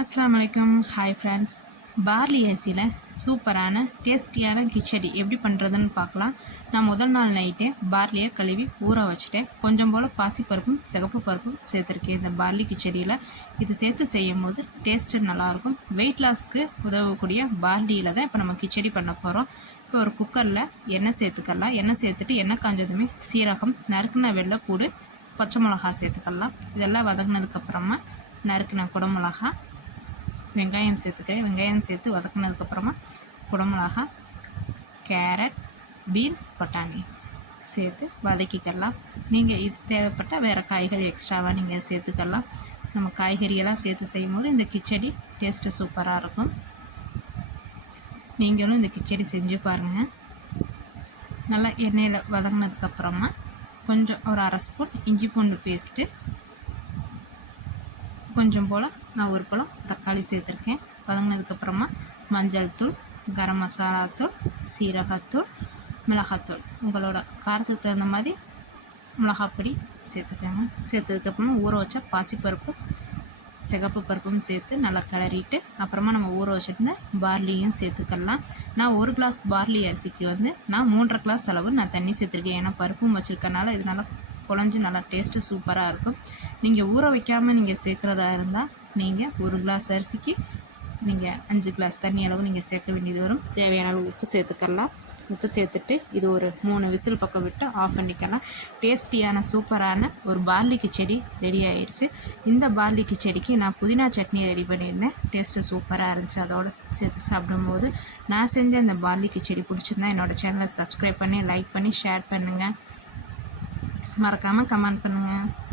அஸ்லாம் வலைக்கம் hi friends barley அரிசியில் சூப்பரான டேஸ்டியான கிச்சடி எப்படி பண்ணுறதுன்னு பார்க்கலாம். நான் முதல் நாள் நைட்டே பார்லியை கழுவி ஊற வச்சுட்டேன். கொஞ்சம் போல் பாசிப்பருப்பும் சிகப்பு பருப்பும் சேர்த்துருக்கேன். இந்த பார்லி கிச்சடியில் இது சேர்த்து செய்யும் போது டேஸ்ட்டு நல்லாயிருக்கும் வெயிட் லாஸ்க்கு உதவக்கூடிய பார்லியில் தான் இப்போ நம்ம கிச்சடி பண்ண போகிறோம் இப்போ ஒரு குக்கரில் எண்ணெய் சேர்த்துக்கலாம். எண்ணெய் சேர்த்துட்டு எண்ணெய் காஞ்சதுமே சீரகம் நறுக்குன வெள்ளைப்பூடு பச்சை மிளகா சேர்த்துக்கலாம். இதெல்லாம் வதங்கினதுக்கப்புறமா நறுக்குன குடமிளகா வெங்காயம் சேர்த்துக்கிறேன் வெங்காயம் சேர்த்து வதக்குனதுக்கப்புறமா குடமிளகா கேரட் பீன்ஸ் பட்டாணி சேர்த்து வதக்கிக்கலாம். நீங்கள் இது தேவைப்பட்டால் வேறு காய்கறி எக்ஸ்ட்ராவாக நீங்கள் சேர்த்துக்கலாம். நம்ம காய்கறியெல்லாம் சேர்த்து செய்யும் போது இந்த கிச்சடி டேஸ்ட்டு சூப்பராக இருக்கும். நீங்களும் இந்த கிச்சடி செஞ்சு பாருங்கள் நல்லா எண்ணெயில் வதங்கினதுக்கப்புறமா கொஞ்சம் ஒரு அரை ஸ்பூன் இஞ்சி பூண்டு பேஸ்ட்டு கொஞ்சம் போல் நான் ஒரு பழம் தக்காளி சேர்த்துருக்கேன். வதங்கினதுக்கப்புறமா மஞ்சள் தூள் கரம் மசாலா தூள் சீரகத்தூள் மிளகாத்தூள் உங்களோட காரத்துக்கு தகுந்த மாதிரி மிளகாப்பொடி சேர்த்துக்கோங்க. சேர்த்ததுக்கப்புறமா ஊற வச்ச பாசிப்பருப்பு சிகப்பு பருப்பும் சேர்த்து நல்லா கிளறிட்டு அப்புறமா நம்ம ஊற வச்சுருந்த பார்லியும் சேர்த்துக்கலாம். நான் ஒரு கிளாஸ் பார்லி அரிசிக்கு வந்து நான் மூன்றரை கிளாஸ் அளவு நான் தண்ணி சேர்த்துருக்கேன். ஏன்னா பருப்பும் வச்சுருக்கனால இதனால் குழஞ்சி நல்லா டேஸ்ட்டு சூப்பராக இருக்கும். நீங்கள் ஊற வைக்காமல் நீங்கள் சேர்க்குறதா இருந்தால் நீங்கள் ஒரு கிளாஸ் அரிசிக்கு நீங்கள் அஞ்சு கிளாஸ் தண்ணி அளவு நீங்கள் சேர்க்க வேண்டியது வரும். தேவையான அளவு உப்பு சேர்த்துக்கலாம். உப்பு சேர்த்துட்டு இது ஒரு மூணு விசில் பக்கம் விட்டு ஆஃப் பண்ணிக்கலாம். டேஸ்டியான சூப்பரான ஒரு பார்லி கிச்சடி ரெடி ஆயிடுச்சு இந்த பார்லி கிச்சடிக்கு நான் புதினா சட்னி ரெடி பண்ணியிருந்தேன். டேஸ்ட்டு சூப்பராக இருந்துச்சு. அதோடு சேர்த்து சாப்பிடும்போது நான் செஞ்ச அந்த பார்லி கிச்சடி பிடிச்சிருந்தா என்னோடய சேனலை சப்ஸ்கிரைப் பண்ணி லைக் பண்ணி ஷேர் பண்ணுங்கள் merekaman Kaman Penengah.